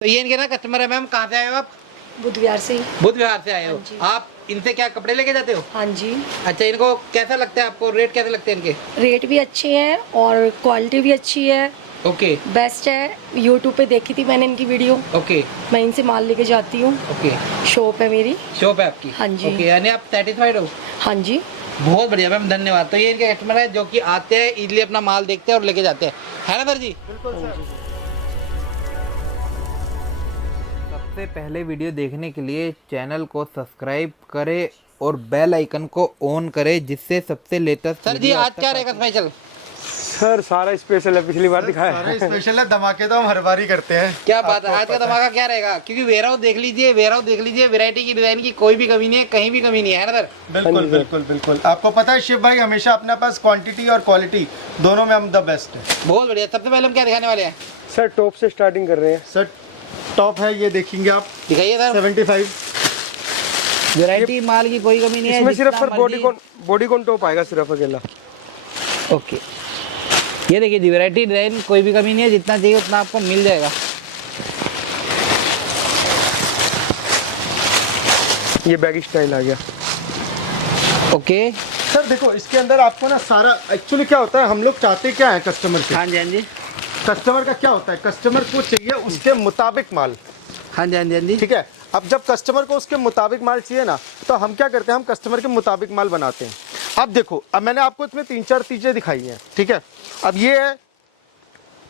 तो ये इनके ना कस्टमर है मैम, कहाँ से आए हो आप? बुध विहार से। बुध विहार से आए हो? हाँ जी। आप इनसे क्या कपड़े लेके जाते हो? हाँ जी। अच्छा, इनको कैसा लगता है आपको, रेट कैसे लगते हैं इनके? रेट भी अच्छे हैं और क्वालिटी भी अच्छी है, ओके बेस्ट है। यूट्यूब पे देखी थी मैंने इनकी वीडियो, ओके मैं इनसे माल लेके जाती हूँ। ओके। शॉप है मेरी। शॉप है आपकी? हाँ जी। ओके, यानी आप सेटिस्फाइड हो? हाँ जी। बहुत बढ़िया मैम, धन्यवाद। तो ये इनके कस्टमर है जो कि आते हैं, इजीली अपना माल देखते हैं और लेके जाते हैं, है ना सर जी? बिल्कुल सर। सबसे पहले वीडियो देखने के लिए चैनल को सब्सक्राइब करें और बेल आइकन को ऑन करें, जिससे सबसे लेटेस्ट सर जी आज क्या रहेगा स्पेशल? सर सारा स्पेशल है, पिछली बार दिखाया सारे स्पेशल है, धमाके तो हम हर बार ही करते हैं। क्या बात है, आज का धमाका क्या रहेगा? क्योंकि वेयरहाउस देख लीजिए, वेयरहाउस देख लीजिए, वैरायटी की, डिजाइन की कोई भी कमी नहीं है, कहीं भी कमी नहीं है ना सर? बिल्कुल बिल्कुल बिल्कुल। आपको पता है शिव भाई, हमेशा अपने पास क्वांटिटी और क्वालिटी दोनों में हम द बेस्ट है। बहुत बढ़िया। सबसे पहले हम क्या दिखाने वाले हैं? सर टॉप से स्टार्टिंग कर रहे हैं। सर टॉप है, ये देखेंगे आप, दिखाइए सर। 75। वैरायटी माल की कोई कमी नहीं है, इसमें सिर्फ जितना सर मर्जी- बॉडी कॉन टॉप आएगा सिर्फ अकेला। ओके, ये देखिए जी, वैरायटी डिजाइन कोई भी कमी नहीं है, जितना चाहिए उतना आपको मिल जाएगा। ये बैगी स्टाइल आ गया। ओके। सर देखो इसके अंदर आपको ना सारा, एक्चुअली क्या होता है, हम लोग चाहते क्या है कस्टमर से, हाँ जी हाँ जी कस्टमर का क्या होता है, कस्टमर को चाहिए उसके मुताबिक माल। हाँ जी हाँ जी हाँ जी। ठीक है, अब जब कस्टमर को उसके मुताबिक माल चाहिए ना, तो हम क्या करते हैं, हम कस्टमर के मुताबिक माल बनाते हैं। अब देखो, अब मैंने आपको इसमें 3-4 चीजें दिखाई हैं, ठीक है। अब ये है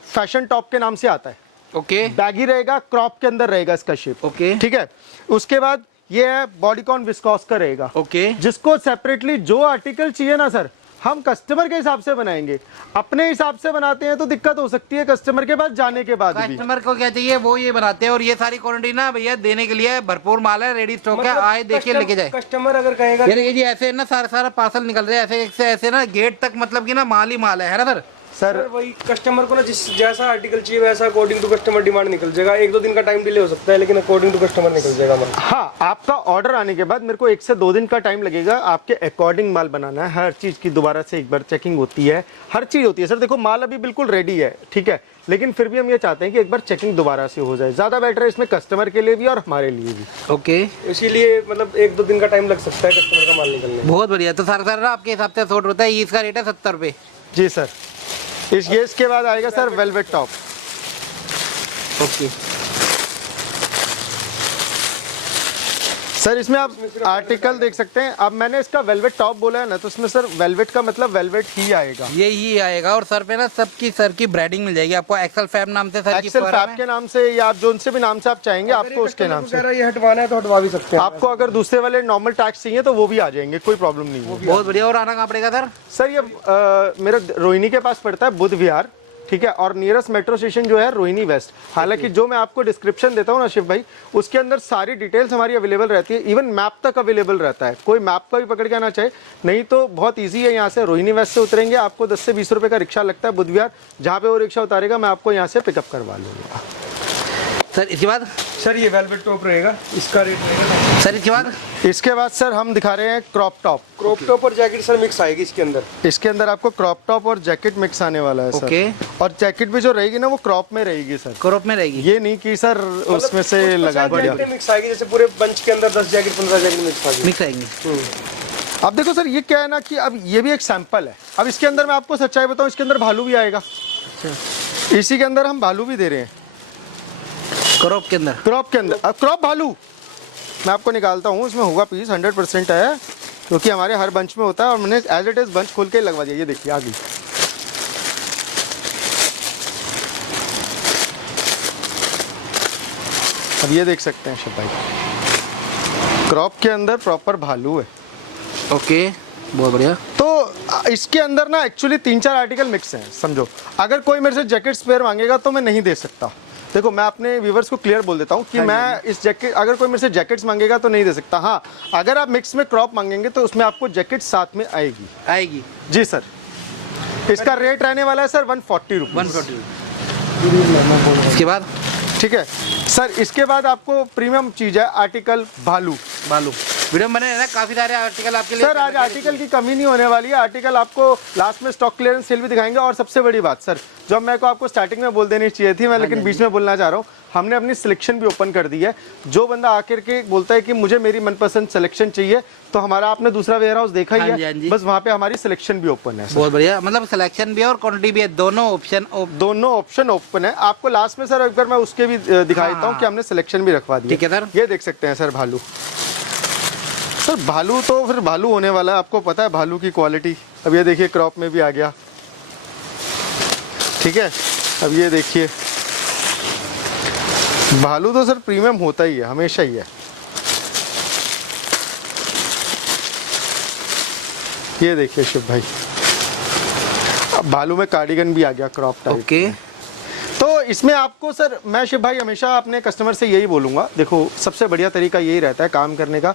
फैशन टॉप के नाम से आता है, ओके बैगी रहेगा, क्रॉप के अंदर रहेगा इसका शेप, ओके ठीक है। उसके बाद ये है बॉडीकॉन विस्कोस का रहेगा, ओके। जिसको सेपरेटली जो आर्टिकल चाहिए ना सर, हम कस्टमर के हिसाब से बनाएंगे। अपने हिसाब से बनाते हैं तो दिक्कत हो सकती है कस्टमर के पास जाने के बाद भी। कस्टमर को क्या चाहिए वो ये बनाते हैं, और ये सारी क्वांटिटी ना भैया देने के लिए भरपूर माल है, रेडी स्टॉक है, आए देखिए लेके जाए। कस्टमर अगर कहेगा ये देखिए जी, ऐसे ना सारा सारा पार्सल निकल रहे हैं, ऐसे एक से ऐसे ना गेट तक, मतलब कि ना माल ही माल है ना सर? सर सर वही कस्टमर को ना जिस जैसा आर्टिकल चाहिए वैसा अकॉर्डिंग टू कस्टमर डिमांड निकल जाएगा। 1-2 दिन का टाइम डिले हो सकता है, लेकिन अकॉर्डिंग टू कस्टमर निकल जाएगा माल। हाँ, आपका ऑर्डर आने के बाद मेरे को 1 से 2 दिन का टाइम लगेगा, आपके अकॉर्डिंग माल बनाना है। हर चीज़ की दोबारा से एक बार चेकिंग होती है, हर चीज़ होती है। सर देखो माल अभी बिल्कुल रेडी है, ठीक है, लेकिन फिर भी हम ये चाहते हैं कि एक बार चेकिंग दोबारा से हो जाए, ज़्यादा बेटर है इसमें कस्टमर के लिए भी और हमारे लिए भी। ओके, इसीलिए मतलब 1-2 दिन का टाइम लग सकता है कस्टमर का माल निकलने में। बहुत बढ़िया। तो सारा सारा आपके हिसाब से शॉर्ट होता है, इसका रेट है 70 रुपये। जी सर। इसके बाद आएगा sir velvet top. Okay sir इसमें आप आर्टिकल देख सकते हैं। अब मैंने इसका वेलवेट टॉप बोला है ना, तो इसमें सर वेलवेट का मतलब वेलवेट ही आएगा, ये ही आएगा। और सर पे ना सबकी सर की ब्रांडिंग मिल जाएगी आपको, एक्सेल फैब नाम से, सर की एक्सेल फोरम फैब के नाम से, या आप जो उनसे भी नाम से आप चाहेंगे, आपको उसके नाम से। ये हटवाना है तो हटवा भी सकते हैं। आपको अगर दूसरे वाले नॉर्मल टैक्स चाहिए तो वो भी आ जाएंगे, कोई प्रॉब्लम नहीं है। बहुत बढ़िया। और आना कहाँ पड़ेगा सर? सर ये मेरा रोहिणी के पास पड़ता है, बुध विहार, ठीक है। और नियरेस्ट मेट्रो स्टेशन जो है रोहिणी वेस्ट। हालांकि जो मैं आपको डिस्क्रिप्शन देता हूँ ना शिव भाई, उसके अंदर सारी डिटेल्स हमारी अवेलेबल रहती है, इवन मैप तक अवेलेबल रहता है। कोई मैप का भी पकड़ के आना चाहे, नहीं तो बहुत ईजी है। यहाँ से रोहिणी वेस्ट से उतरेंगे, आपको 10 से 20 रुपये का रिक्शा लगता है बुध विहार। जहाँ पे वो रिक्शा उतारेगा मैं आपको यहाँ से पिकअप करवा लूँगा। सर इसके बाद? सर ये वेलवेट टॉप रहेगा, इसका रेट रहेगा। सर इसके बाद? इसके बाद सर हम दिखा रहे हैं क्रॉप टॉप। क्रॉप टॉप और जैकेट सर मिक्स आएगी इसके अंदर। इसके अंदर आपको क्रॉप टॉप और जैकेट मिक्स आने वाला है सर। ओके। और जैकेट भी जो रहेगी ना वो क्रॉप में रहेगी सर, क्रॉप में रहेगी। ये नहीं कि सर उसमें से लगा दिया। मिक्स आएगी, जैसे पूरे बंच के अंदर 10 जैकेट 15 जैकेट मिक्स आएगी। मिक्स आएंगी। अब देखो सर ये क्या है ना कि अब ये भी एक सैंपल है। अब इसके अंदर मैं आपको सच्चाई बताऊं, इसके अंदर भालू भी आएगा। इसी के अंदर हम भालू भी दे रहे हैं, क्रॉप के अंदर। क्रॉप के अंदर। अब क्रॉप भालू मैं आपको निकालता हूँ, इसमें होगा पीस 100% है, क्योंकि हमारे हर बंच में होता है। और मैंने एज इट इज बंच खोल के लगवा दिया। ये देखिए आ गई। अब ये देख सकते हैं शिव भाई, क्रॉप के अंदर प्रॉपर भालू है। ओके, बहुत बढ़िया। तो इसके अंदर ना एक्चुअली 3-4 आर्टिकल मिक्स हैं, समझो। अगर कोई मेरे से जैकेट स्पेयर मांगेगा तो मैं नहीं दे सकता। देखो मैं अपने व्यूवर्स को क्लियर बोल देता हूँ कि मैं इस जैकेट, अगर कोई मेरे से जैकेट्स मांगेगा तो नहीं दे सकता। हाँ, अगर आप मिक्स में क्रॉप मांगेंगे तो उसमें आपको जैकेट साथ में आएगी। आएगी जी सर। इसका रेट रहने वाला है सर 140 रुपीज़। 140। इसके बाद? ठीक है सर। इसके बाद आपको प्रीमियम चीज़ है आर्टिकल भालू। भालू वीडियो में बने रहना, काफी सारे आर्टिकल आपके लिए सर आज आर्टिकल की कमी नहीं होने वाली है। आर्टिकल आपको लास्ट में स्टॉक क्लियरेंस सेल भी दिखाएंगे। और सबसे बड़ी बात सर, जो मेरे को आपको स्टार्टिंग में बोल देनी चाहिए थी मैं, लेकिन बीच में बोलना चाह रहा हूँ, हमने अपनी सिलेक्शन भी ओपन कर दी है। जो बंदा आकर के बोलता है कि मुझे मेरी मनपसंद सिलेक्शन चाहिए, तो हमारा आपने दूसरा वेयर हाउस देखा ही हाँ जी, है, हाँ जी। बस वहाँ पे हमारी सिलेक्शन भी ओपन है सर। बहुत बढ़िया, मतलब सिलेक्शन भी है और क्वांटिटी भी है, दोनों ऑप्शन दोनों ऑप्शन ओपन है। आपको लास्ट में सर एक बार मैं उसके भी दिखा देता हूँ कि हमने सिलेक्शन भी रखवा दी। ठीक है सर। ये देख सकते हैं सर भालू। सर भालू तो फिर भालू होने वाला है, आपको पता है भालू की क्वालिटी। अब ये देखिए क्रॉप में भी आ गया, ठीक है। अब ये देखिए भालू तो सर प्रीमियम होता ही है, हमेशा ही है। ये देखिए शिव भाई, अब भालू में कार्डिगन भी आ गया क्रॉप टाइप। ओके। तो इसमें आपको सर मैं शिव भाई हमेशा अपने कस्टमर से यही बोलूँगा, देखो सबसे बढ़िया तरीका यही रहता है काम करने का।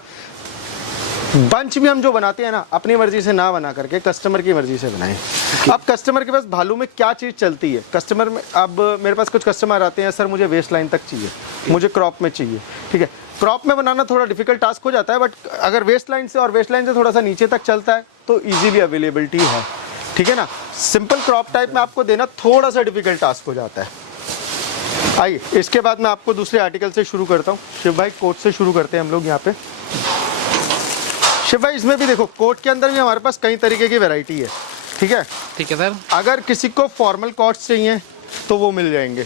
बंच भी हम जो बनाते हैं ना, अपनी मर्जी से ना बना करके कस्टमर की मर्जी से बनाएं। अब कस्टमर के पास भालू में क्या चीज़ चलती है, कस्टमर में, अब मेरे पास कुछ कस्टमर आते हैं सर मुझे वेस्ट लाइन तक चाहिए, मुझे क्रॉप में चाहिए, ठीक है। क्रॉप में बनाना थोड़ा डिफिकल्ट टास्क हो जाता है, बट अगर वेस्ट लाइन से और वेस्ट लाइन से थोड़ा सा नीचे तक चलता है तो ईजिली अवेलेबिलिटी है, ठीक है ना। सिंपल क्रॉप टाइप में आपको देना थोड़ा सा डिफिकल्ट टास्क हो जाता है। आइए इसके बाद मैं आपको दूसरे आर्टिकल से शुरू करता हूँ। शिव भाई कोट से शुरू करते हैं हम लोग यहाँ पे। शिव भाई इसमें भी देखो कोट के अंदर भी हमारे पास कई तरीके की वैरायटी है, ठीक है। ठीक है सर। अगर किसी को फॉर्मल कोट्स चाहिए तो वो मिल जाएंगे,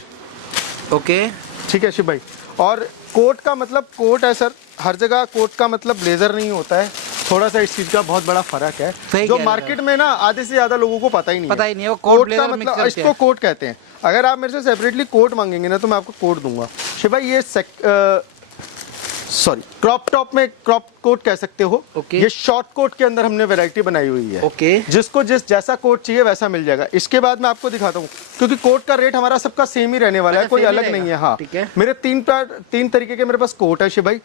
ओके। ठीक है शिव भाई। और कोट का मतलब कोट है सर, हर जगह कोट का मतलब ब्लेजर नहीं होता है, थोड़ा सा इस चीज का बहुत बड़ा फर्क है सही जो कह रहे मार्केट में ना आधे से ज्यादा लोगों को पता ही नहीं है वो कोट का ब्लेजर मतलब मिक्सर इसको कोट कहते हैं। अगर आप मेरे से सेपरेटली कोट मांगेंगे ना तो मैं आपको कोट दूंगा। शिव भाई ये सॉरी क्रॉप टॉप में क्रॉप कोट कह सकते हो। ओके। ये शॉर्ट कोट के अंदर हमने वैरायटी बनाई हुई है। ओके। जिसको जैसा कोट चाहिए वैसा मिल जाएगा। इसके बाद मैं आपको दिखाता हूँ, क्योंकि कोट का रेट हमारा सबका सेम ही रहने वाला है, कोई अलग नहीं है। हाँ ठीक है। मेरे तीन तरीके के मेरे पास कोट है शिव भाई।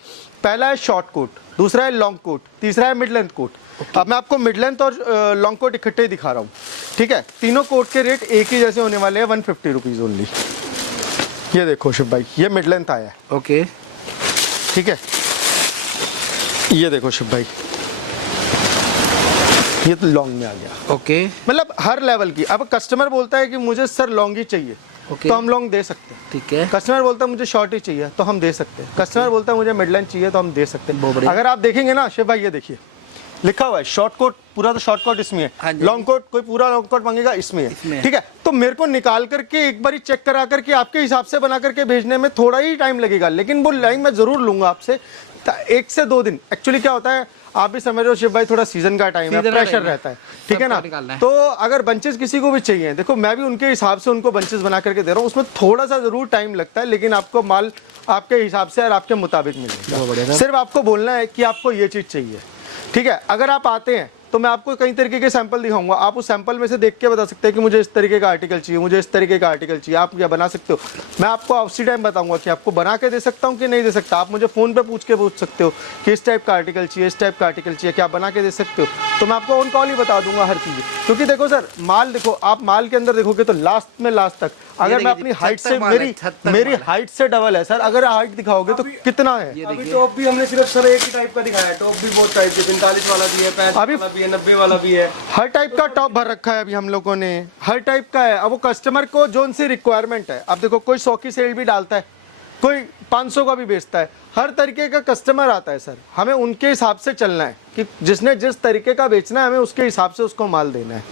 पहला है शॉर्ट कोट, दूसरा है लॉन्ग कोट, तीसरा है मिड लेंथ कोट। अब मैं आपको मिड लेंथ और लॉन्ग कोट इकट्ठे दिखा रहा हूँ, ठीक है। तीनों कोट के रेट एक ही जैसे होने वाले हैं, 150 रुपीज ओनली। ये देखो शिव भाई, ये मिड लेंथ आया है, ओके। ठीक है। ये देखो शिव भाई, ये तो लॉन्ग में आ गया। ओके। मतलब हर लेवल की। अब कस्टमर बोलता है कि मुझे सर लॉन्ग ही चाहिए, ओके। तो हम लॉन्ग दे सकते हैं। ठीक है। कस्टमर बोलता है मुझे शॉर्ट ही चाहिए तो हम दे सकते हैं। कस्टमर बोलता है मुझे मिड लेंथ चाहिए तो हम दे सकते बहुत हैं। बढ़िया। अगर आप देखेंगे ना शिव भाई, ये देखिए लिखा हुआ है शॉर्ट कोट, पूरा तो शॉर्ट कोट इसमें हाँ है, जी। लॉन्ग कोट कोई पूरा लॉन्ग कोट मांगेगा इसमें इसमें है, है। ठीक है। तो मेरे को निकाल करके एक बार चेक करा करके आपके हिसाब से बना करके भेजने में थोड़ा ही टाइम लगेगा, लेकिन वो लाइन मैं जरूर लूंगा आपसे 1 से 2 दिन। एक्चुअली क्या होता है, आप भी समझ रहे हो शिव भाई, थोड़ा सीजन का टाइम है, सीजन का प्रेशर टाइम है। रहता है, ठीक है ना। सबको निकालना है। तो अगर बंचेस किसी को भी चाहिए, देखो मैं भी उनके हिसाब से उनको बंचेस बना करके दे रहा हूँ, उसमें थोड़ा सा जरूर टाइम लगता है, लेकिन आपको माल आपके हिसाब से और आपके मुताबिक मिलेगा। सिर्फ आपको बोलना है कि आपको ये चीज़ चाहिए, ठीक है। अगर आप आते हैं तो मैं आपको कई तरीके के सैंपल दिखाऊंगा, आप उस सैंपल में से देख के बता सकते हैं कि मुझे इस तरीके का आर्टिकल चाहिए, मुझे इस तरीके का आर्टिकल चाहिए, आप क्या बना सकते हो। मैं आपको उसी टाइम बताऊंगा कि आपको बना के दे सकता हूँ कि नहीं दे सकता। आप मुझे फ़ोन पे पूछ सकते हो कि इस टाइप का आर्टिकल चाहिए, इस टाइप का आर्टिकल चाहिए, क्या बना के दे सकते हो, तो मैं आपको ऑन कॉल ही बता दूंगा हर चीज़। क्योंकि देखो सर, माल देखो, आप माल के अंदर देखोगे तो लास्ट में लास्ट तक, अगर मैं अपनी हाइट से, मेरी हाइट से डबल है सर, अगर हाइट दिखाओगे तो कितना है। अभी टॉप भी हमने सिर्फ सर एक ही टाइप का दिखाया है, टॉप भी बहुत टाइप के, 45 वाला भी है, 65 अभी वाला भी है, 90 वाला भी है। हर टाइप का टॉप भर रखा है अभी हम लोगों ने, हर टाइप का है। अब वो कस्टमर को जो उनसी रिक्वायरमेंट है, अब देखो कोई 100 की सेल भी डालता है, कोई 500 का भी बेचता है, हर तरीके का कस्टमर आता है सर। हमें उनके हिसाब से चलना है कि जिसने जिस तरीके का बेचना है हमें उसके हिसाब से उसको माल देना है।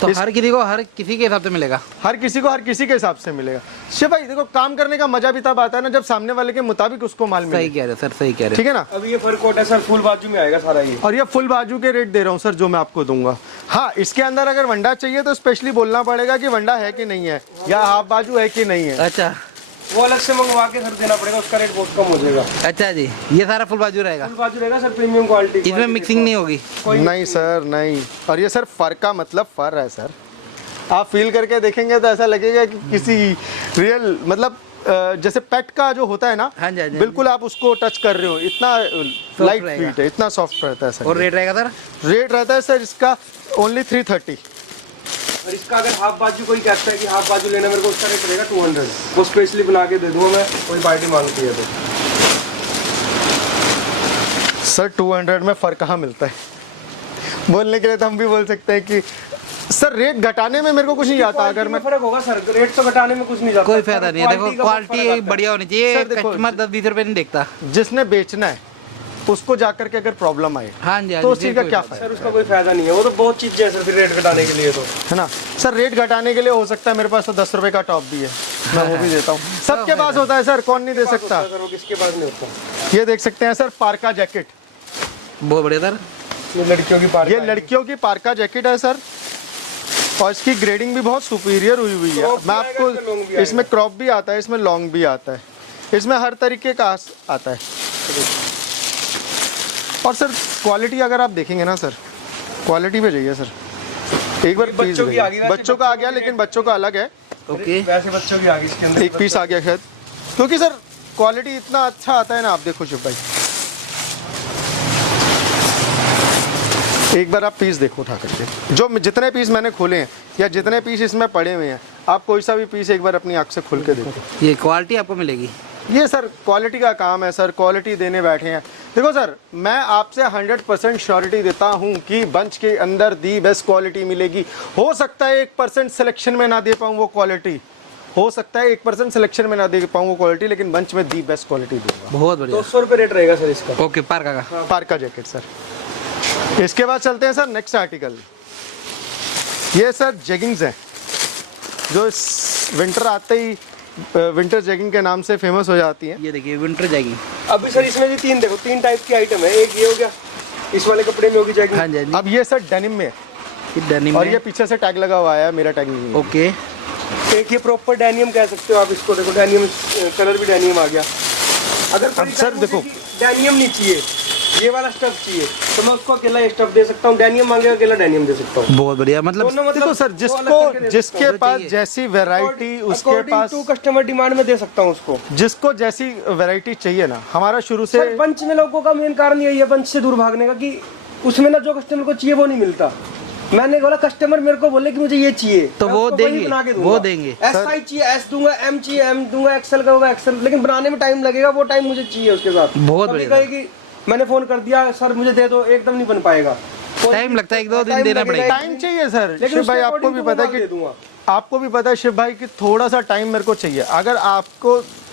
तो हर किसी के हिसाब से मिलेगा, हर किसी को हर किसी के हिसाब से मिलेगा। शिव भाई देखो, काम करने का मजा भी तब आता है ना जब सामने वाले के मुताबिक उसको माल मिले। सही कह रहे सर, सही कह रहे। ठीक है ना। अभी ये फर कोट है सर, फुल बाजू में आएगा सारा ये, और ये फुल बाजू के रेट दे रहा हूँ सर जो मैं आपको दूंगा। हाँ, इसके अंदर अगर वंडा चाहिए तो स्पेशली बोलना पड़ेगा कि वंडा है कि नहीं है, या हाफ बाजू है कि नहीं है। अच्छा, वो अलग से मंगवा के सर देना पड़ेगा, उसका रेट बहुत कम हो जाएगा। अच्छा जी, ये सारा फुल बाजू रहेगा, फुल बाजू रहेगा सर, प्रीमियम क्वालिटी। इसमें मिक्सिंग नहीं होगी? नहीं सर, नहीं। और ये सर फर का मतलब फर है सर, आप फील करके देखेंगे तो ऐसा लगेगा कि किसी रियल मतलब जैसे पेट का जो होता है ना, हाँ जी, हाँ जी, बिल्कुल आप उसको टच कर रहे हो, इतना लाइट रहेगा। फीट है, इतना सॉफ्ट रहता है सर। और रेट रहेगा सर? रेट रहता है सर इसका ओनली 330। और इसका अगर हाफ बाजू कोई कहता है कि हाफ बाजू लेना मेरे को, उसका रेट रहेगा 200। वो स्पेशली बना के दे दूंगा मैं, कोई पार्टी मांगती है तो। सर 200 में फ़र्क कहाँ मिलता है? बोलने के लिए तो हम भी बोल सकते हैं कि सर रेट घटाने में मेरे को कुछ नहीं जाता। अगर मैं फर्क होगा सर, रेट तो घटाने में कुछ नहीं जाता, कोई फायदा नहीं है। देखो क्वालिटी का बहुत फर्क क्वालिटी आता है। बढ़िया होनी चाहिए, सर, देखो, कस्टमर 10-20 रुपए नहीं देखता। जिसने बेचना है उसको जाकर के अगर प्रॉब्लम आए हाँ जी, हाँ तो जी, उस चीज़ का कोई क्या फायदा फायदा, सर उसका कोई फायदा नहीं है, वो तो बहुत चीज़ें है सर फिर रेट घटाने के लिए तो। है ना सर? रेट घटाने के लिए हो सकता है मेरे पास तो 10 रुपए का टॉप भी है, मैं वो भी देता हूँ। सबके पास होता है सर, कौन नहीं दे सकता? सर वो किसके पास नहीं होता? ये देख सकते हैं सर, पार्का जैकेट। बहुत बढ़िया सर। ये लड़कियों की पार्क ये लड़कियों की पार्का जैकेट है सर, और इसकी ग्रेडिंग भी बहुत सुपीरियर हुई हुई है। Crop भी मैं आएगा, इसमें long भी आपको, आएगा। इसमें क्रॉप भी आता है, इसमें लॉन्ग भी आता है, इसमें हर तरीके का आता है। और सर क्वालिटी अगर आप देखेंगे ना सर, क्वालिटी पे जाइए सर, एक बार पीस बच्चों की आ गई, वैसे बच्चों का आ गया, लेकिन बच्चों का अलग है। ओके, वैसे बच्चों की आगे इसके अंदर एक पीस आ गया शायद, क्योंकि सर क्वालिटी इतना अच्छा आता है ना। आप देखो शिव भाई, एक बार आप पीस देखो उठा करके, जो जितने पीस मैंने खोले हैं या जितने पीस इसमें पड़े हुए हैं, आप कोई सा भी पीस एक बार अपनी आँख से खोल के देखो। ये क्वालिटी आपको मिलेगी। ये सर क्वालिटी का काम है सर, क्वालिटी देने बैठे हैं। देखो सर, मैं आपसे 100% श्योरिटी देता हूं कि बंच के अंदर दी बेस्ट क्वालिटी मिलेगी। हो सकता है 1% सिलेक्शन में ना दे पाऊं वो क्वालिटी, हो सकता है 1% सिलेक्शन में ना दे पाऊं वो क्वालिटी, लेकिन बंच में दी बेस्ट क्वालिटी दूंगा। बहुत बढ़िया। 200 रुपये रेट रहेगा सर इसका। ओके, पार्का का। पार्का जैकेट सर। इसके बाद चलते हैं सर नेक्स्ट आर्टिकल। ये सर जेगिंग्स हैं, जो इस विंटर आते ही विंटर जैगिंग के नाम से फेमस हो जाती हैं। ये देखिए विंटर जैगिंग। अभी सर इसमें भी तीन देखो, तीन टाइप की आइटम है। एक ये हो गया, इस वाले कपड़े में होगी जैकेट। हाँ जी, हाँ जी। अब ये सर डेनिम में है, ये डेनिम और में। ये पीछे से टैग लगा हुआ है, मेरा टैग नहीं है। ओके, एक ये प्रॉपर डेनियम कह सकते हो आप इसको। देखो डेनियम, कलर भी डेनियम आ गया। अगर सर देखो, डेनियम नहीं चाहिए, ये वाला स्टफ चाहिए, तो मैं उसको अकेला स्टफ दे सकता हूँ। डेनियम मांगेगा, अकेला डेनियम दे सकता हूँ। बहुत बढ़िया। मतलब दोनों देखो सर, दो अलग करके दे सकता जिसके हूँ। पास जैसी वैरायटी, उसके पास टू कस्टमर डिमांड में दे सकता हूँ उसको। जिसको जैसी वैरायटी चाहिए ना। हमारा शुरू से सर बंच में लोगों का मेन कारण यही है बंच से दूर भागने का, कि उसमें ना जो कस्टमर को चाहिए वो नहीं मिलता। मैंने बोला कस्टमर मेरे को बोले कि मुझे ये चाहिए, तो मैं वो उसको वही देंगे, बना के दूंगा। वो देंगे। एस साइज चाहिए एस दूंगा, एम चाहिए एम दूंगा, एक्सेल का होगा एक्सेल, लेकिन बनाने में टाइम लगेगा, वो टाइम मुझे चाहिए उसके साथ। बहुत कभी बढ़िया। कहेगी मैंने फोन कर दिया सर मुझे दे दो, एकदम नहीं बन पाएगा। टाइम लगता है, 1-2 दिन टाइम देना लगेगा, पड़ेगा। टाइम चाहिए सर। लेकिन शिव भाई उसके आपको according भी to पता मैं है दे कि दूंगा। आपको भी पता है शिव भाई कि थोड़ा सा टाइम मेरे को चाहिए। अगर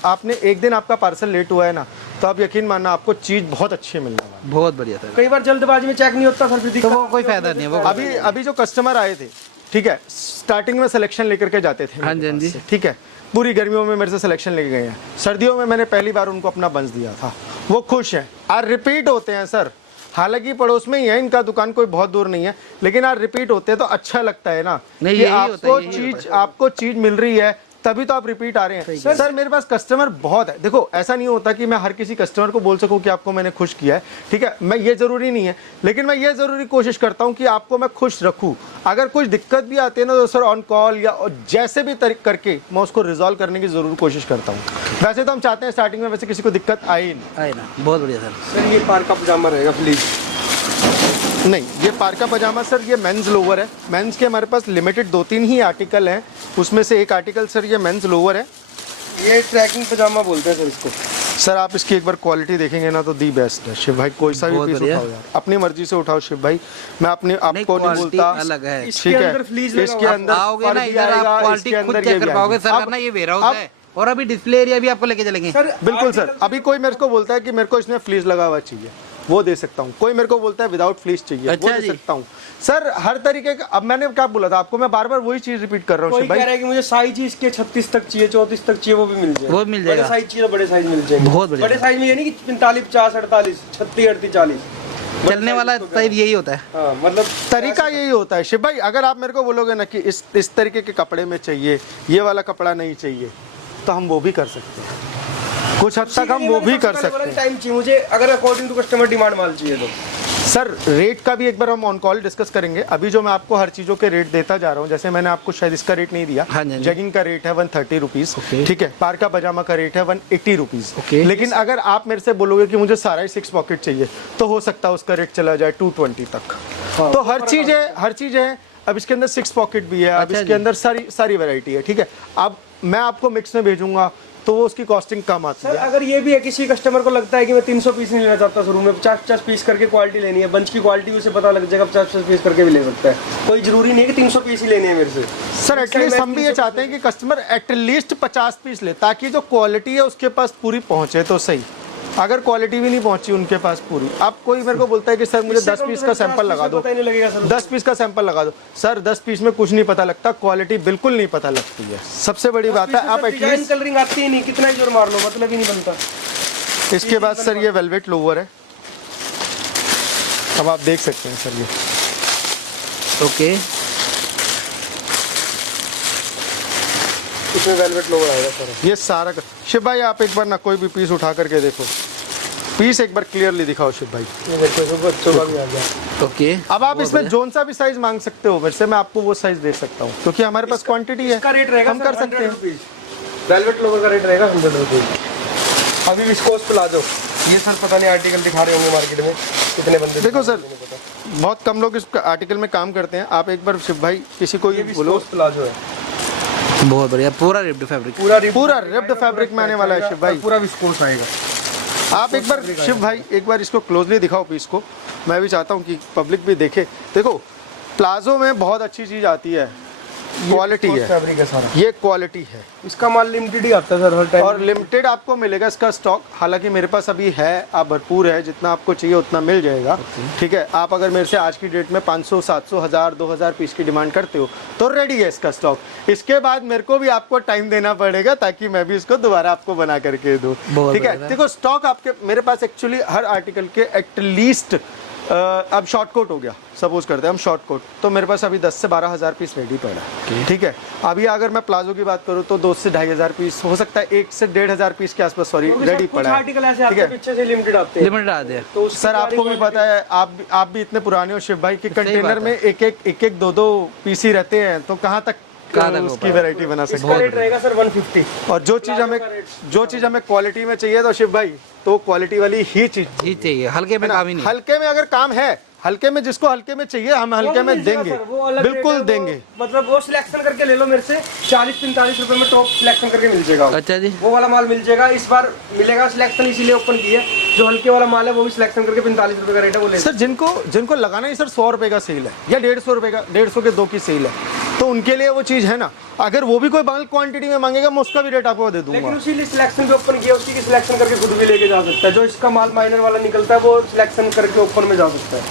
आपने एक दिन आपका पार्सल लेट हुआ है ना, तो आप यकीन मानना आपको चीज बहुत अच्छी मिलने वाली है। बहुत बढ़िया सर। कई बार जल्दबाजी में चेक नहीं होता सर, फिर तो दिक्कत वो कोई फायदा नहीं है। वो अभी जो कस्टमर आए थे, ठीक है, स्टार्टिंग में सिलेक्शन लेकर के जाते थे हाँ जी, मेरे हाँ पास जी। से, ठीक है, पूरी गर्मियों में मेरे से सिलेक्शन लेके गए हैं। सर्दियों में मैंने पहली बार उनको अपना बंच दिया था, वो खुश हैं। और रिपीट होते हैं सर, हालांकि पड़ोस में ही है इनका दुकान, कोई बहुत दूर नहीं है, लेकिन यार रिपीट होते हैं तो अच्छा लगता है ना, नहीं, कि यही होता है, आपको चीज मिल रही है, तभी तो आप रिपीट आ रहे हैं। सर मेरे पास कस्टमर बहुत है। देखो ऐसा नहीं होता कि मैं हर किसी कस्टमर को बोल सकूं कि आपको मैंने खुश किया है, ठीक है, मैं ये जरूरी नहीं है, लेकिन मैं ये जरूरी कोशिश करता हूं कि आपको मैं खुश रखूं। अगर कुछ दिक्कत भी आती है ना, तो सर ऑन कॉल या जैसे भी करके मैं उसको रिजॉल्व करने की जरूर कोशिश करता हूँ। वैसे तो हम चाहते हैं स्टार्टिंग में वैसे किसी को दिक्कत आए ही नहीं। आए ना, बहुत बढ़िया सर। सर ये पार का पजामा रहेगा प्लीज। नहीं, ये पार्का पजामा सर, ये मेंस लोअर है। मेंस के हमारे पास लिमिटेड 2-3 ही आर्टिकल हैं, उसमें से एक आर्टिकल सर ये मेंस लोअर है। ये ट्रैकिंग पजामा बोलते हैं सर इसको। सर आप इसकी एक बार क्वालिटी देखेंगे ना तो दी बेस्ट है शिव भाई। कोई सा भी बहुत पीस बढ़िया। उठाओ यार, अपनी मर्जी से उठाओ शिव भाई, मैं अपने आपको नहीं quality बोलता। अलग है। इसके ठीक है, अंदर फ्लीज लगा इसके हुआ। अंदर आओगे ना फर भी इधर, आएगा, आप क्वालिटी इसके खुद अंदर चेक ये कर भी पाओगे आएगा। सर। अब- करना ये वेयर हाउस अब- है, और अभी डिस्प्ले एरिया भी आपको लेके चलेंगे। सर बिल्कुल सर। अभी कोई मेरे को बोलता है कि मेरे को इसमें फ्लीज लगा हुआ चाहिए, वो दे सकता हूँ। कोई मेरे को बोलता है विदाउट फ्लीज चाहिए, वो अच्छा दे जी। सकता हूँ सर। हर तरीके का। अब मैंने क्या बोला था आपको, मैं बार बार वही चीज रिपीट कर रहा हूँ कोई शिव कह भाई। रहा है कि मुझे साइज ही इसके 36 तक चाहिए, 34 तक चाहिए, वो भी मिल जाएगा। वो भी मिल जाएगा। बड़े साइज चाहिए तो बड़े साइज मिल जाएंगे। बहुत बढ़िया। बड़े साइज में ये नहीं कि 45, 50, 48, 36, 38, 40 चलने वाला साइज यही होता है। हाँ मतलब तरीका यही होता है शिव भाई। अगर आप मेरे को बोलोगे ना कि इस तरीके के कपड़े में चाहिए, ये वाला कपड़ा नहीं चाहिए, तो हम वो भी कर सकते हैं। कुछ हद तक हम वो भी कर सकते हैं। टाइम चाहिए मुझे, अगर अकॉर्डिंग टू कस्टमर डिमांड माल चाहिए तो। सर रेट का भी एक बार हम ऑन कॉल डिस्कस करेंगे। अभी जो मैं आपको हर चीज़ों के रेट देता जा रहा हूँ, जैसे मैंने आपको शायद इसका रेट नहीं दिया, हाँ जी। जैगिंग का रेट है 130 रुपीज़, ओके। ठीक है। पार्का पजामा का रेट है 180 रुपीज़। ओके। लेकिन अगर आप मेरे से बोलोगे कि मुझे सारा ही 6 पॉकेट चाहिए, तो हो सकता है उसका रेट चला जाए 220 तक। तो हर चीज़ है। अब इसके अंदर 6 पॉकेट भी है, अब अच्छा इसके जी। अंदर सारी वैरायटी है, ठीक है। अब मैं आपको मिक्स में भेजूंगा तो वो उसकी कॉस्टिंग कम आती सर है। अगर ये भी है किसी कस्टमर को लगता है कि मैं 300 पीस नहीं लेना चाहता शुरू में, 50-50 पीस करके क्वालिटी लेनी है, बंच की क्वालिटी उसे पता लग जाएगा, 50-50 पीस करके भी ले सकता है। कोई जरूरी नहीं है कि 300 पीस ही लेने हैं मेरे से। सर एटलीस्ट हम भी ये चाहते हैं कि कस्टमर एटलीस्ट 50 पीस ले, ताकि जो क्वालिटी है उसके पास पूरी पहुंचे तो सही। अगर क्वालिटी भी नहीं पहुंची उनके पास पूरी, अब कोई मेरे को बोलता है कि सर मुझे 10 पीस का सैंपल लगा दो, पता ही नहीं लगेगा सर। 10 पीस का सैंपल लगा दो। सर 10 पीस में कुछ नहीं पता लगता, क्वालिटी बिल्कुल नहीं पता लगती है। सबसे बड़ी बात है आप डिजाइन एटलीस्ट। कलरिंग आती ही नहीं, कितना ही जोर मार लो मतलब ही नहीं बनता। इसके बाद सर ये वेलवेट लोवर है, अब आप देख सकते हैं सर ये। ओके, इसमें वेलवेट लोवर आएगा सर। ये सारा शिव भाई आप एक बार ना कोई भी पीस उठा करके देखो, पीस एक बार क्लियरली दिखाओ शिव भाई। ये देखो इसमें बच्चों का भी आ गया। ओके। अब आप इसमें जोन सा भी साइज मांग सकते हो, वैसे मैं आपको वो साइज दे सकता हूँ क्योंकि हमारे पास क्वांटिटी है, इसका रेट रहेगा हम कर सकते हैं। वेलवेट लोवर का रेट रहेगा 100 रुपीज। अभी विस्कोस प्लाजो, ये सर पता नहीं आर्टिकल दिखा रहे होंगे मार्केट में कितने बंदे। देखो सर बहुत कम लोग इस आर्टिकल में काम करते हैं, आप एक बार शिव भाई किसी को ये ये बोलो। विस्कोस प्लाजो है, बहुत बढ़िया, पूरा रिप्ड फैब्रिक। पूरा रिप्ड फैब्रिक में आने वाला है शिव भाई। पूरा विस्कोस आएगा। आप एक बार शिव भाई एक बार इसको क्लोजली दिखाओ पीस को, मैं भी चाहता हूँ कि पब्लिक भी देखे। देखो प्लाजो में बहुत अच्छी चीज आती है, क्वालिटी है, फैब्रिक है सारा। ये क्वालिटी है इसका माल लिमिटेड ही आता है सर हर टाइम, और लिमिटेड आपको मिलेगा इसका स्टॉक। हालांकि मेरे पास अभी है, आप भरपूर है, जितना आपको चाहिए उतना मिल जाएगा। ठीक है, आप अगर मेरे से आज की डेट में 500, 700, 1000, 2000 पीस की डिमांड करते हो तो रेडी है इसका स्टॉक। इसके बाद मेरे को भी आपको टाइम देना पड़ेगा ताकि मैं भी इसको दोबारा आपको बना करके दूँ। ठीक है, देखो स्टॉक आपके मेरे पास एक्चुअली हर आर्टिकल के एटलीस्ट अब शॉर्ट कोट हो गया, सपोज करते हैं हम शॉर्ट कोट, तो मेरे पास अभी 10 से 12 हज़ार पीस रेडी पड़ा है। ठीक है, अभी अगर मैं प्लाजो की बात करूँ तो 2 से 2,500 पीस, हो सकता है 1 से 1,500 पीस के आसपास सॉरी रेडी पड़ा है। आर्टिकल ऐसे आते हैं पीछे से लिमिटेड आते हैं। लिमिटेड आते हैं। तो सर आपको भी पता है, आप भी इतने पुराने हो शिव भाई कि कंटेनर में एक 2 पीस ही रहते हैं, तो कहाँ तक उसकी वैरायटी बना सकते इसका हैं। रेट रहेगा सर 150। और जो चीज़ हमें क्वालिटी में चाहिए तो शिव भाई तो क्वालिटी वाली ही चीज ही चाहिए, हल्के में काम ही नहीं। हल्के में अगर काम है, हल्के में जिसको हल्के में चाहिए हम हल्के में देंगे, बिल्कुल देंगे। मतलब वो सिलेक्शन करके ले लो मेरे से, 40-45 रुपए में टॉप सिलेक्शन करके मिल जाएगा। अच्छा जी, वो वाला माल मिल जाएगा, इस बार मिलेगा सिलेक्शन, इसीलिए ओपन किया। जो हल्के वाला माल है वो भी सिलेक्शन करके 45 रुपए का रेट है, वो ले। सर जिनको लगाना ही सर 100 रुपए का सेल है या 150 रुपए का, 150 के 2 की सेल है, तो उनके लिए वो चीज़ है ना। अगर वो भी कोई बल्क क्वांटिटी में मांगेगा मैं उसका भी रेट आपको दे दूंगा। लेकिन उसी सिलेक्शन पे ओपन किया, उसी की सिलेक्शन करके खुद भी लेके जा सकता है। जो इसका माल माइनर वाला निकलता है वो सिलेक्शन करके ओपन में जा सकता है,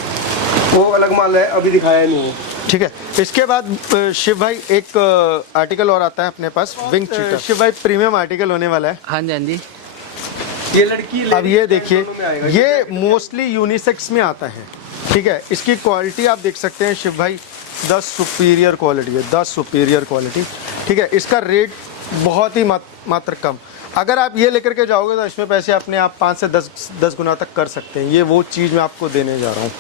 वो अलग माल है, अभी दिखाया नहीं वो। ठीक है, इसके बाद शिव भाई एक आर्टिकल और आता है अपने पास, विंग चीटर। शिव भाई प्रीमियम आर्टिकल होने वाला है। हाँ जी, हाँ जी। ये लड़की अब ये देखिए, ये मोस्टली यूनिसेक्स में आता है। ठीक है, इसकी क्वालिटी आप देख सकते हैं शिव भाई, 10 सुपीरियर क्वालिटी है, 10 सुपीरियर क्वालिटी। ठीक है, इसका रेट बहुत ही मात्र कम। अगर आप ये लेकर के जाओगे तो इसमें पैसे अपने आप 5 से 10 गुना तक कर सकते हैं। ये वो चीज़ मैं आपको देने जा रहा हूँ।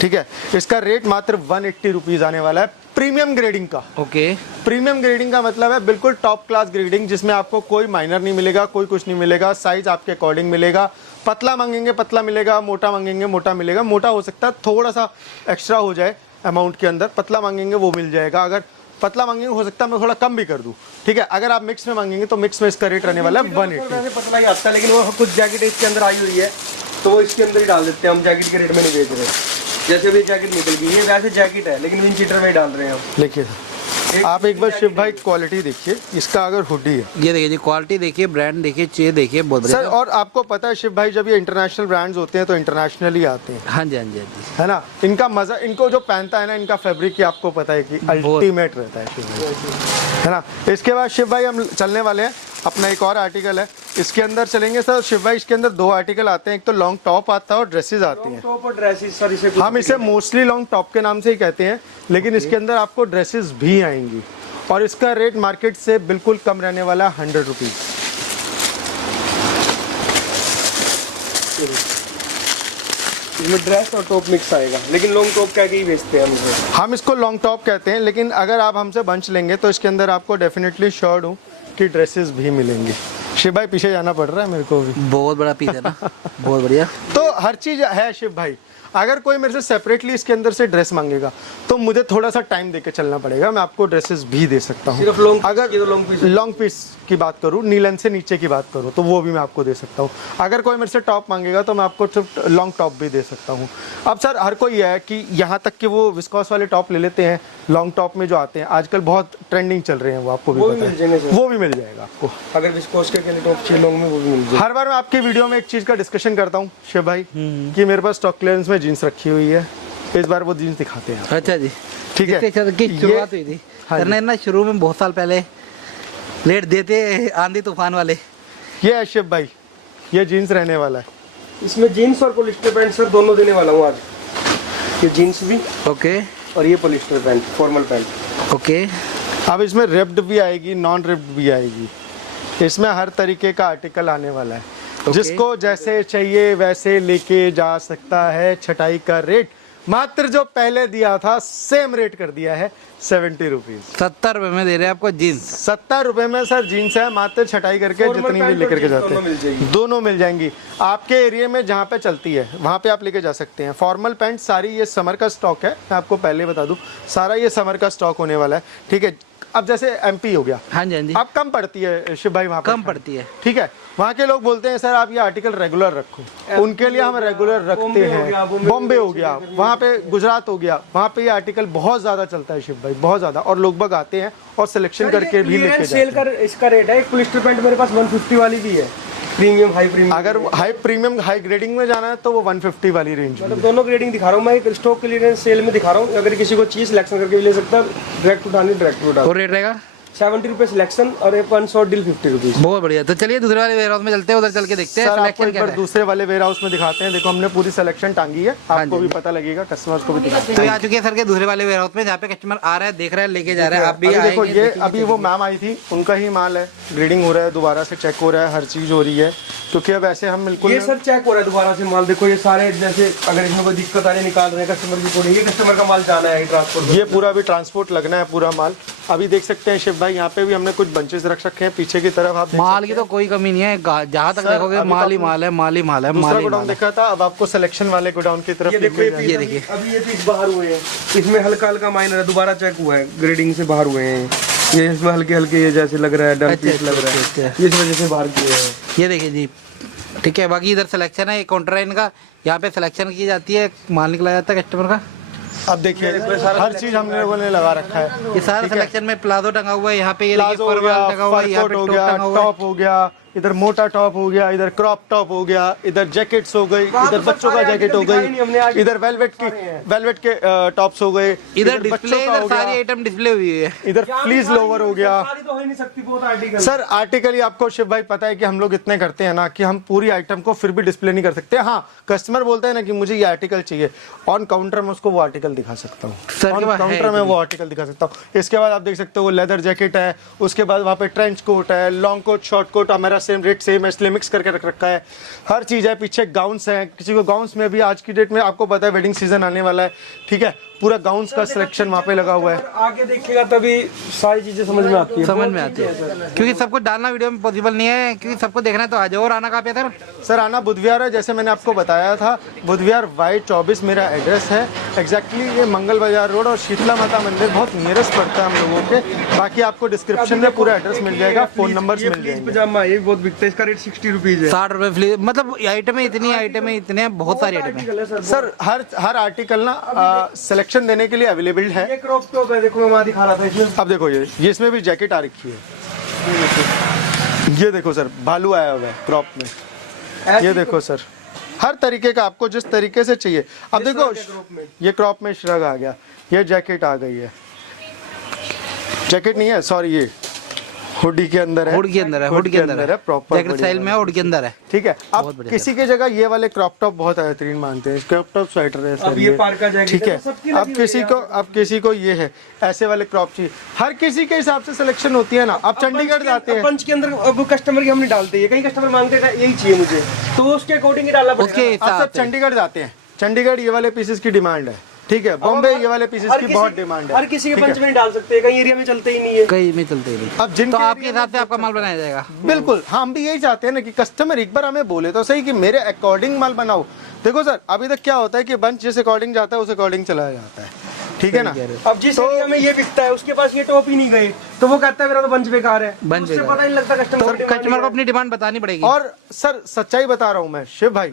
ठीक है, इसका रेट मात्र 180 रुपीज़ आने वाला है, प्रीमियम ग्रेडिंग का। ओके, प्रीमियम ग्रेडिंग का मतलब है बिल्कुल टॉप क्लास ग्रेडिंग, जिसमें आपको कोई माइनर नहीं मिलेगा, कोई कुछ नहीं मिलेगा, साइज आपके अकॉर्डिंग मिलेगा। पतला मांगेंगे पतला मिलेगा, मोटा मांगेंगे मोटा मिलेगा। मोटा हो सकता है थोड़ा सा एक्स्ट्रा हो जाए अमाउंट के अंदर, पतला मांगेंगे वो मिल जाएगा। अगर पतला मांगेंगे हो सकता है मैं थोड़ा कम भी कर दूं। ठीक है, अगर आप मिक्स में मांगेंगे तो मिक्स में इसका रेट रहने वाला है 180। पतला ही आता है, लेकिन वो कुछ जैकेट इसके अंदर आई हुई है तो वो इसके अंदर ही डाल देते हैं हम, जैकेट के रेट में नहीं बेच रहे। जैसे भी जैकेट निकल गई, ये वैसे जैकेट है लेकिन विंग चीटर में ही डाल रहे हैं हम। देखिए आप एक बार शिव भाई क्वालिटी देखिए, इसका अगर हुडी है, ये देखिए जी, क्वालिटी देखिए, ब्रांड देखिए, चेयर देखिए, बहुत बढ़िया सर। और आपको पता है शिव भाई, जब ये इंटरनेशनल ब्रांड्स होते हैं तो इंटरनेशनली आते हैं। हाँ जी, हाँ जी, हाँ जी। है ना, इनका मजा, इनको जो पहनता है ना, इनका फैब्रिक ही आपको पता है कि अल्टीमेट रहता है शिव भाई, है ना। इसके बाद शिव भाई हम चलने वाले हैं अपना एक और आर्टिकल है, इसके अंदर चलेंगे सर शिव भाई। इसके अंदर 2 आर्टिकल आते हैं, एक तो लॉन्ग टॉप आता है और ड्रेसेस आती हैं। टॉप और ड्रेसेस सर, इसे हम इसे मोस्टली लॉन्ग टॉप के नाम से ही कहते हैं, लेकिन इसके अंदर आपको ड्रेसेस भी आएंगी और इसका रेट मार्केट से बिल्कुल कम रहने वाला है, 100 रुपीज़। इसमें ड्रेस और टॉप मिक्स आएगा, लेकिन लॉन्ग टॉप कह के ही बेचते हैं हम इसे। हम इसको लॉन्ग टॉप कहते हैं, लेकिन अगर आप हमसे बंच लेंगे तो इसके अंदर आपको डेफिनेटली श्योर हूँ कि ड्रेसेस भी मिलेंगी। शिव भाई पीछे जाना पड़ रहा है मेरे को भी, बहुत बड़ा पीस है ना, बहुत बढ़िया। तो हर चीज़ है शिव भाई। अगर कोई मेरे से सेपरेटली इसके अंदर से ड्रेस मांगेगा तो मुझे थोड़ा सा टाइम देके चलना पड़ेगा, मैं आपको ड्रेसेस भी दे सकता हूँ। सिर्फ लॉन्ग अगर लॉन्ग पीस की बात करूँ, नी लेंथ से नीचे की बात करूँ, तो वो भी मैं आपको दे सकता हूँ। अगर कोई मेरे से टॉप मांगेगा तो मैं आपको सिर्फ लॉन्ग टॉप भी दे सकता हूँ। अब सर हर कोई है कि यहाँ तक कि वो विस्कॉस वाले टॉप ले लेते हैं, लॉन्ग टॉप में जो आते हैं आजकल बहुत ट्रेंडिंग चल रहे हैं, वो आपको भी पता है, वो भी मिल जाएगा आपको। अगर विस्कोस के लिए टॉप चाहिए लॉन्ग में, वो भी मिल जाएगा। हर बार मैं आपकी वीडियो में एक चीज़ का डिस्कशन करता हूँ शिव भाई, कि मेरे पास स्टॉक क्लियरेंस में जीन्स रखी हुई है, इस बार वो जीन्स दिखाते हैं। अच्छा जी, ठीक है, की शुरुआत हुई थी हाँ करने ना शुरू में बहुत साल पहले, लेट देते आंधी तूफान वाले। ये है शिव भाई, ये जीन्स रहने वाला है। इसमें जीन्स और पॉलिस्टर पैंट सर दोनों देने वाला हूँ आज। ये जीन्स भी ओके और ये polyester pant, formal pant. Okay, अब इसमें रिप्ड भी आएगी, नॉन रिप्ड भी आएगी, इसमें हर तरीके का आर्टिकल आने वाला है। जिसको जैसे चाहिए वैसे लेके जा सकता है। छटाई का रेट मात्र जो पहले दिया था सेम रेट कर दिया है, 70 रुपीज। 70 रुपए में दे रहे हैं आपको जीन्स। 70 रुपए में सर जीन्स है, मात्र छटाई करके जितनी भी लेकर के जाते हैं दोनों मिल जाएंगी। आपके एरिया में जहाँ पे चलती है वहाँ पे आप लेके जा सकते हैं। फॉर्मल पैंट सारी ये समर का स्टॉक है, मैं आपको पहले बता दूं, सारा ये समर का स्टॉक होने वाला है। ठीक है, अब जैसे एमपी हो गया, हाँ जी हाँ जी, अब कम पड़ती है शिव भाई, वहाँ पे कम पड़ती है। ठीक है, वहाँ के लोग बोलते हैं सर आप ये आर्टिकल रेगुलर रखो, उनके लिए हम रेगुलर रखते हैं। बॉम्बे हो गया, वहाँ पे गुजरात हो गया, वहाँ पे ये आर्टिकल बहुत ज्यादा चलता है शिव भाई, बहुत ज्यादा, और लोग बाग आते हैं और सिलेक्शन करके भी लेके जाते सेल कर इसका रेट है। एक पॉलिस्टर पैंट मेरे पास 150 वाली भी है, प्रीमियम हाई प्रीमियम। अगर हाई प्रीमियम हाई ग्रेडिंग में जाना है तो वो 150 वाली रेंज में। मतलब दोनों ग्रेडिंग दिखा रहा हूँ मैं, एक स्टॉक क्लियरेंस सेल में दिखा रहा हूँ। अगर किसी को चीज सिलेक्शन करके भी ले सकता है, डायरेक्ट उठानी डायरेक्ट उठा। और रेट रहेगा 70 रुपए सिलेक्शन और 100 डील 50 रुपीज। बहुत बढ़िया। तो चलिए दूसरे वाले वेयर हाउस में चलते हैं, उधर चल के देखते हैं सर आपको सिलेक्शन एक क्या बार है। दूसरे वाले वेयर हाउस में दिखाते हैं। देखो हमने पूरी सिलेक्शन टांगी है, आपको भी पता लगेगा, कस्टमर्स को भी दिखाते हैं। तो ये आ चुके हैं सर के दूसरे वाले वेयर हाउस में, जहाँ पे कस्टमर आ रहा है, देख रहा है, लेके जा रहा है। आप भी अभी देखो आएंगे, ये देखेंगे, अभी वो मैम आई थी, उनका ही माल है, ग्रेडिंग हो रहा है, दोबारा से चेक हो रहा है, हर चीज हो रही है, क्योंकि अब ऐसे हम बिल्कुल ये सर चेक हो रहा है दोबारा से माल। देखो ये सारे जैसे अगर इसमें कोई दिक्कत आ रही निकाल रहे हैं कस्टमर की, थोड़ी ये कस्टमर का माल जाना है ट्रांसपोर्ट। ये पूरा भी ट्रांसपोर्ट लगना है पूरा माल। अभी देख सकते हैं शिव भाई, यहाँ पे भी हमने कुछ बंचेस रख रखे हैं पीछे की तरफ। आप देख माल की तो कोई कमी नहीं है, जहाँ तक देखोगे माल ही माल है, माल ही माल है, दूसरा माल ही गोडाउन माल है। देखा था, अब आपको सिलेक्शन वाले गोडाउन की तरफ ये देखो लेके ये देखिए, अभी ये पीस बाहर हुए हैं, इसमें हल्का हल्का माइनर है, दोबारा चेक हुआ है, ग्रेडिंग से बाहर हुए हैं। ये इसमें हल्के हल्के ये जैसे लग रहा है, डल पीस लग रहा है, ये इस वजह से बाहर किए हैं। ये देखिए जी, ठीक है। बाकी इधर सिलेक्शन है, ये काउंटर है इनका, यहाँ पे सिलेक्शन की जाती है, माल निकला जाता है कस्टमर का। अब देखिए हर चीज हम लोगों ने लगा रखा है। ये सारा सिलेक्शन में प्लाजो टंगा हुआ है, यहाँ पे ये प्लाजो हो गया, टंगा हुआ है, यहाँ फर पे कोट हो टॉप गया, टंगा हुआ है। टॉप हो गया, इधर मोटा टॉप हो गया, इधर क्रॉप टॉप हो गया, इधर जैकेट्स हो गई, इधर बच्चों का जैकेट हो गई, इधर वेलवेट के टॉप्स हो गए, इधर बच्चों डिस्प्ले, का इधर हो सारी गया, आइटम डिस्प्ले हुई है। इधर फ्लीज लोवर हो गया। सारी तो हो नहीं सकती, बहुत आर्टिकल। सर आर्टिकल ही आपको शिव भाई पता है कि हम लोग इतने करते हैं ना कि हम पूरी आइटम को फिर भी डिस्प्ले नहीं कर सकते। हाँ, कस्टमर बोलता है ना कि मुझे ये आर्टिकल चाहिए, ऑन काउंटर में उसको वो आर्टिकल दिखा सकता हूँ, सर के ऑन पास है काउंटर में वो आर्टिकल दिखा सकता हूँ। इसके बाद आप देख सकते हो वो लेदर जैकेट है, उसके बाद वहाँ पे ट्रेंच कोट है, लॉन्ग कोट, शॉर्ट कोट, हमारा सेम रेट सेम है, इसलिए मिक्स करके रख रखा है, हर चीज़ है। पीछे गाउन्स हैं, किसी को गाउन्स में भी आज की डेट में आपको पता है वेडिंग सीजन आने वाला है, ठीक है, पूरा गाउन्स का सिलेक्शन वहाँ पे लगा हुआ है। आगे देखिएगा तभी सारी चीजें समझ में आती है, समझ में आती है, क्योंकि सब कुछ डालना वीडियो में पॉसिबल नहीं है, क्योंकि सबको देखना है। तो आ जाओ। और आना कहाँ पे है सर आना बुधवार है, जैसे मैंने आपको बताया था, बुधवार Y24 मेरा एड्रेस है। एग्जैक्टली ये मंगल बाजार रोड और शीतला माता मंदिर बहुत नियरेस्ट पड़ता है हम लोगों के। बाकी आपको डिस्क्रिप्शन में पूरा एड्रेस मिल जाएगा, फोन नंबर मिल जाएंगे। पजामा ये बहुत बिकता है, इसका रेट 60 रुपीज है। 60 रुपए फ्ली, मतलब आइटम है इतनी, आइटम है इतने, बहुत सारी आइटम है सर हर आर्टिकल ना सिलेक्शन देने के लिए अवेलेबल है। ये क्रॉप टॉप है, देखो मैं वहाँ दिखा रहा था इसमें। अब देखो ये इसमें भी जैकेट आ रखी है, ये देखो सर भालू आया हुआ है क्रॉप में, ये देखो सर हर तरीके का आपको जिस तरीके से चाहिए। अब देखो ये क्रॉप में श्रग आ गया, ये जैकेट आ गई है, जैकेट नहीं है सॉरी, ये हुडी के अंदर है, हुड के अंदर है, हुड के अंदर है, प्रॉपर जैकेट स्टाइल में हुड के अंदर है। ठीक है। अब किसी की जगह ये वाले क्रॉप टॉप बहुत बेहतरीन मानते हैं, क्रॉप टॉप स्वेटर है सर, अब ये पार्का जैकेट ठीक है। तो सबकी अब लगी किसी को ये है, ऐसे वाले क्रॉप चाहिए, हर किसी के हिसाब से सिलेक्शन होती है ना। अब चंडीगढ़ जाते हैं, पंच के अंदर अब कस्टमर की हम नहीं डालते हैं, कई कस्टमर मांगते हैं यही चाहिए मुझे, तो उसके अकॉर्डिंग ही डालना उसके पड़ेगा। अब हिसाब सब से चंडीगढ़ जाते हैं, चंडीगढ़ ये वाले पीसेस की डिमांड है, ठीक है। बॉम्बे ये वाले पीसेस की बहुत डिमांड है, हर किसी के पंच में नहीं डाल सकते, कई एरिया में चलते ही नहीं है। कहीं में चलते ही नहीं। अब जिन तो आपके हिसाब से आपका माल बनाया जाएगा। बिल्कुल, हम भी यही चाहते हैं ना कि कस्टमर एक बार हमें बोले तो सही कि मेरे अकॉर्डिंग माल बनाओ, देखो सर अभी तक क्या होता है कि बंच जिस अकॉर्डिंग जाता है उस अकॉर्डिंग चलाया जाता है, ठीक है ना। अब जिस एरिया में ये बिकता है उसके पास ये टॉप ही नहीं गई तो वो कहता है मेरा तो बंच बेकार है, बंच उससे बेकार पता नहीं लगता कस्टमर को अपनी डिमांड बतानी पड़ेगी। और सर सच्चाई बता रहा हूँ मैं शिव भाई,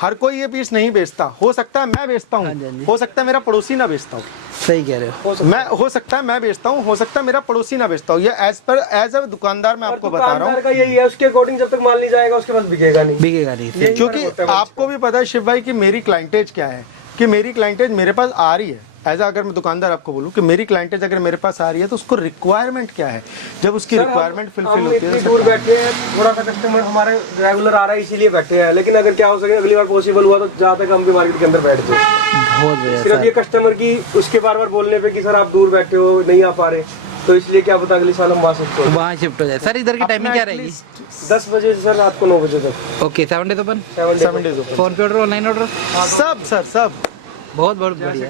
हर कोई ये पीस नहीं बेचता, हो सकता है मैं बेचता हूँ, हो सकता है मेरा पड़ोसी ना बेचता हूँ, सही कह रहे हो। मैं हो सकता है मैं बेचता हूँ, हो सकता है मेरा पड़ोसी ना बेचता हूँ। ये एज अ दुकानदार मैं आपको बता रहा हूँ, दुकानदार का यही है, उसके अकॉर्डिंग जब तक माल नहीं जाएगा उसके पास बिकेगा नहीं। बिकेगा नहीं। यही क्योंकि फर्क होता है आपको भी पता है शिव भाई कि मेरी क्लाइंटेज क्या है, कि मेरी क्लाइंटेज मेरे पास आ रही है। एज अगर मैं दुकानदार आपको बोलूं कि मेरी क्लाइंटेज अगर मेरे पास आ रही है तो उसको रिक्वायरमेंट क्या है, जब उसकी रिक्वायरमेंट फुलफिल हम होती इतनी है दूर बैठे हैं, थोड़ा सा कस्टमर हमारे रेगुलर आ रहा है इसीलिए बैठे हैं, लेकिन अगर क्या हो सके अगली बार पॉसिबल हुआ तो जहाँ तक हम भी मार्केट के अंदर बैठ जाए। बहुत बढ़िया सिर्फ सर। ये कस्टमर की उसके बार बार बोलने पे कि सर आप दूर बैठे हो नहीं आ पा रहे, तो इसलिए क्या पता अगले साल हम वहाँ शिफ्ट हो। वहाँ शिफ्ट हो जाए सर। इधर की टाइमिंग क्या रहेगी? 10 बजे से सर रात को 9 बजे तक। Okay, 7 days open. 7 7 days open। Phone पे ऑर्डर, ऑनलाइन ऑर्डर, सब सर सब बहुत बहुत बढ़िया।